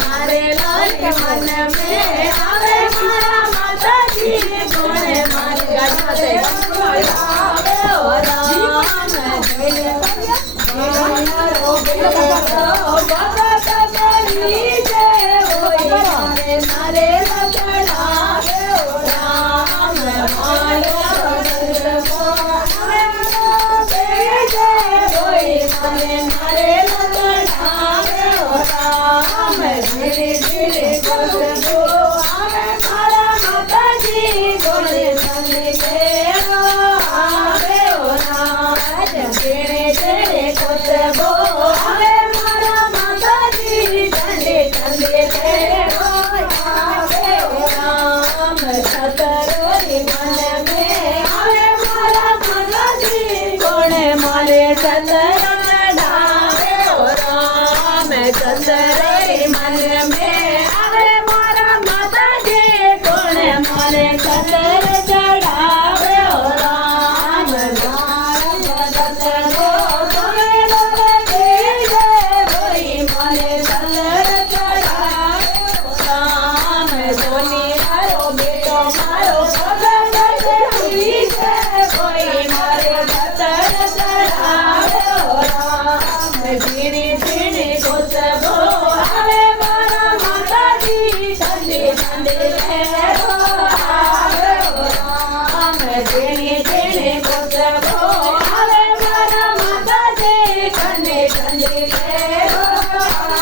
नारेला रे मन में आवे मारा माता जी गुण मारे गाते आवे ओ राम जय भगत बनी जय होई मारे नारेला चढ़ावे ओ राम मारे मारे नारेला चढ़ावे ओ राम धीरे धीरे खुशबू आवे मारा माता जी गुण संगे आवे ओ राम धीरे धीरे खुशबू आवे मारा माता जी ठंडे ठंडे आवे ओ राम सतरोरी मन में आवे मारा माता जी गुण माले सतर सतरे मन में आवे मारा माता जी गुण मारे सतर चढ़ावे ओ राम भगत को तुम्हें वही मारे सतर चढ़ावे ओ राम सोनी रो बेटो मारो भगत वही मारे सतर चढ़ावे ओ राम धीरे धीरे खुशबू आवे मारा माता जी ठंडे ठंडे आवे ओ राम धीरे धीरे खुशबू आवे मारा माता जी ठंडे ठंडे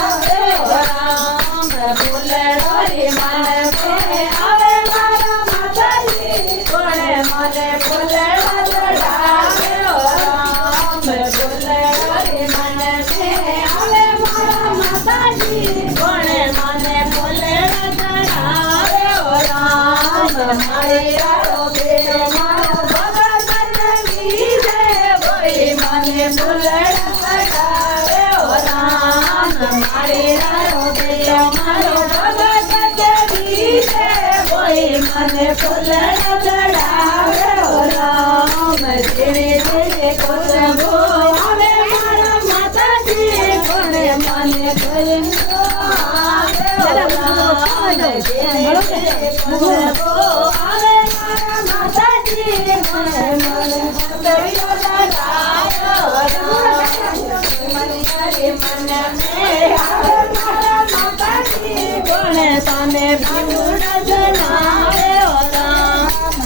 आवे ओ राम फूलड़ोरी मन में आवे मारा माता जी गुण माले फूलड़ा चढ़ावे ओ राम फूलड़ोरी मन में आवे मारा माता जी गुण माने फूलड़ा चढ़ावे ओ राम मारे आरो बेटो मारो भगत जय वही माने फूलड़ा चढ़ावे ओ राम मारे आरो बेटो मारो भगत जय वही माने फूलड़ा चढ़ावे ओ राम धीरे धीरे खुशबू आवे मारा माता जी गुण माने खुशबू आवे मारा माता जी गुण माने मन में आवे मारा माता जी गुण ताने भागुड़ा जनावे ओ राम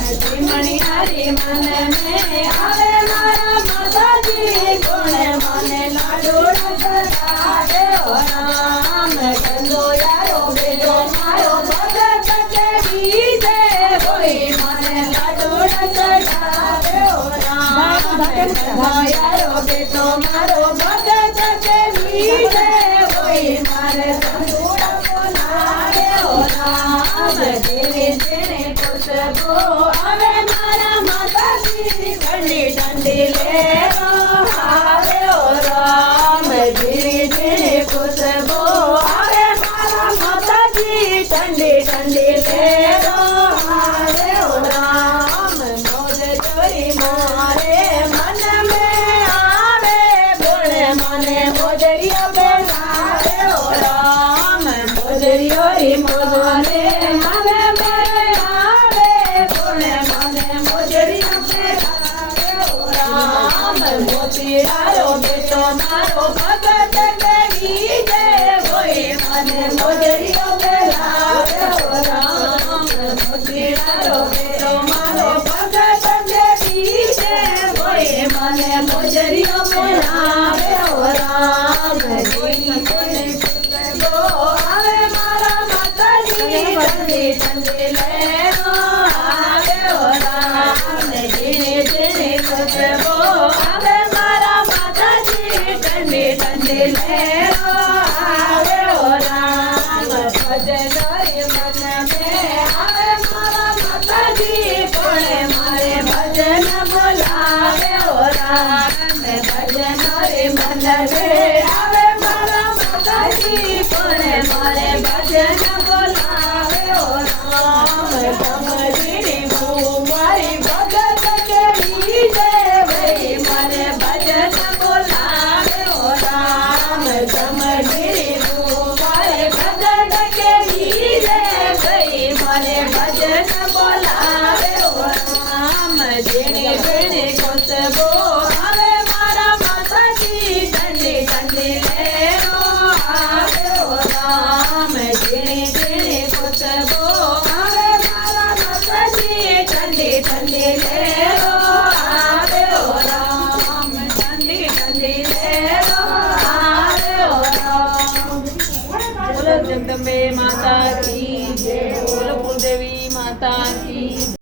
मणि हरि मन में आवे मारा माता जी गुण माने लाडूड़ा जनावे ओ राम कंदो यारो बेटो मारो भगत जय वही माने लाडूड़ा जनावे ओ राम कंदो यारो बेटो मारो भगत जय वही मारे लाडूड़ा बोलावे ओ राम धीरे धीरे खुशबू आवे मारा माता जी ठंडी ठंडी आवे ओ राम धीरे धीरे खुशबू आवे मारा माता जी ठंडी ठंडी आवे ओ राम मोज चोरी मारे मन में आवे गुण माने मोजरिया बेलावे ओ राम मोजरियोरी मोजने आवे मेरे आवे गुण माने मोजरिया बेलावे ओ राम मोतीरारो बेटो मारो भगत जय वही माने मोजरिया बेलावे ओ राम मोतीरारो बेटो मारो भगत जय वही माने मोजरिया बेलावे ओ राम धीरे धीरे खुशबू आवे मारा माता जी ठंडी ठंडी आवे ओ राम धीरे धीरे खुशबू आवे मारा माता जी ठंडी ठंडी आवे ओ राम भजन मन में आवे मारा माता जी गुण मारे भजन बोलावे ओ राम भजन मन में आवे मारा माता जी गुण मारे भजन बोलावे ओ राम कमरी मारी भगत करी जय मारे भजन बोलावे ओ राम कमरी मारे भगत માતા કી જય. બોલો કુળદેવી માતા કી